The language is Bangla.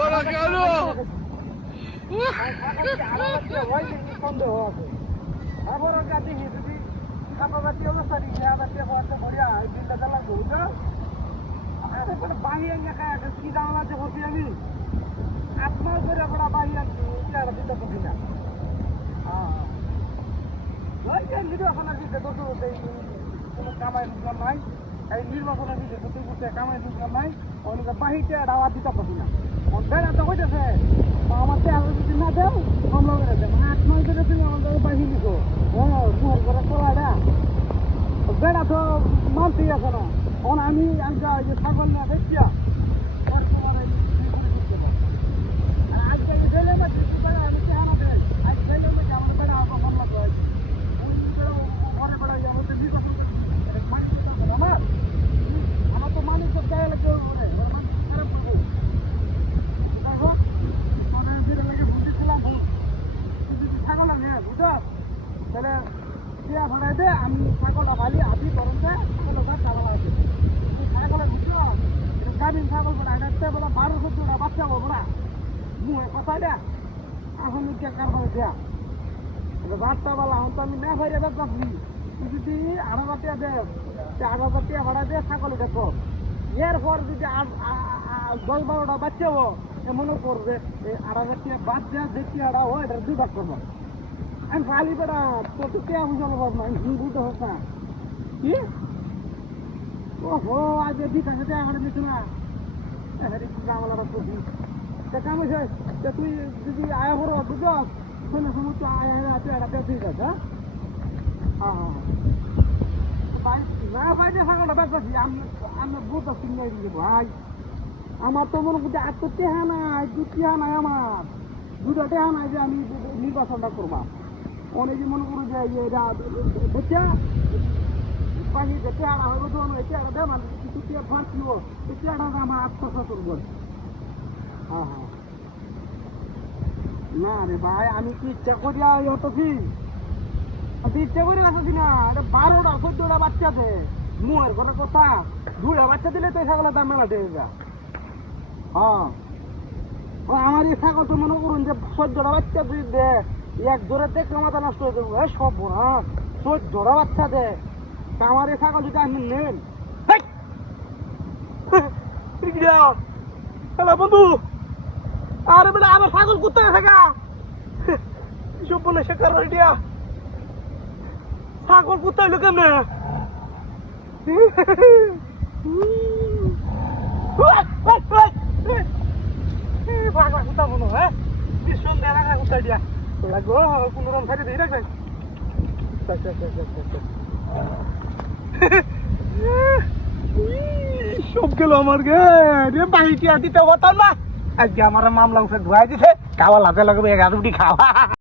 ওরা কেন সন্দেহ আছে আবার গাড়ি যদি কাপাবাতি অবস্থা দিচ্ছে আবার বড়িয়া দিনটা চালাক বুঝছো বাহির কি দাম আছে বলছি আমি আপনার করে বড় বাহির দিতে পারি না কোনো কামাই রোজগার নাই এই নির্বাচনের দিকে প্রতি করতে কামাই রোজগার নাই ওইদিকে বাহিরতে ডাওয়া দিতে পারি না বেড়া তো হইতেছে আমার তেল যদি না দেও কমলা করে দেয় 8-9 করে তুমি আমাদের বাহির দিছো মোহর করে কলাটা বেড়া তো মানতেই আছে না এখন আমি যে ছাগল না দেখিয়া আজকে ছেলে মাঝে আমি চেহারা দেয় আজ ছেলে মাঝে আমার বেড়া আমার লাগবে আমার তো মানুষ দেয় কেউ খারাপ পাবো যাই হোক যেটা লাগে বুঝেছিলাম যদি ছাগল আনে বুঝো তাহলে দিয়া ভাড়াই দে আমি ছাগলটা ভালি আদি করেন যে ছাগলটা ছাগল আছে ছাগলের বুঝলো গাড়ির ছাগল বলে আগাতে বলে 12-14টা বাচ্চা হবো না মুখে কথা দেয়া এখন কারবার দেয়া বাচ্চা বলা এখন তো আমি না ভাই এবার পাবলি যদি 8,000 টাকা দে 8,000 টাকা ভাড়া দিয়ে ছাগল দেখো এরপর যদি 10-12টা বাচ্চা হবো এমনও করবে এই 8,000 টাকা বাদ দেওয়া যে টাকাটা হয় এটা 2 ভাগ করবো আমি খালি বেড়া তোর তো কে বুঝালো পারবো না আমি বুঝতে হোক না কি ওহো আজ দিকে টাকা দিচ্ছি না আমলা করছি কাম হয়েছে তুই যদি আয়া করো বুঝছ শোনো সমস্ত আয়া টাকা ঠিক আছে হ্যাঁ হ্যাঁ না ভাই যে ছাগলটা বেঁচেছি আমি বুঝতে নাই ভাই আমার তো মনে করছি আর তো টেহা নাই 2 নাই আমার 2টা টেহা নাই যে আমি নির্বাচনটা করবা অনেক মনে করো যে এটা বেচা পাখি যে টেহারা হইব তো টেহারা দেয় মানে কিছু টেহা ফাঁস দিব এই টেহাটা আমার আত্মসা করবো হ্যাঁ হ্যাঁ না রে ভাই আমি কি ইচ্ছা করিয়া হতেছি ইচ্ছা করে আসছি না এটা 12টা-14টা বাচ্চা দে মুয়ের ঘরে কথা 2টা বাচ্চা দিলে তো ছাগলের দাম মেলা দেবে যা হ্যাঁ আমার এই ছাগল তো মনে করুন যে 14টা বাচ্চা যদি দে এক জোরে দেখলে মাথা নষ্ট হয়ে যাবো সব হ্যাঁ 14টা বাচ্চা দে আমার এই ছাগল যদি আপনি নেন হ্যালো বন্ধু আরে বেটা আমার ছাগল কোথায় থাকা সব বলে শেখার রেডিয়া ছাগল কোথায় হইলো কেমনে ভাগা কোথা মনে হ্যাঁ ভীষণ দেখা কোথায় দিয়া লাগো কোনো রকম সাইডে দিয়ে রাখবেন সব গেল আমার গে বাড়িটি দিতে হতাম না আজকে আমার মামলা উঠে ধোয়াই দিছে খাওয়া লাতে লাগবে 11 রুটি খাওয়া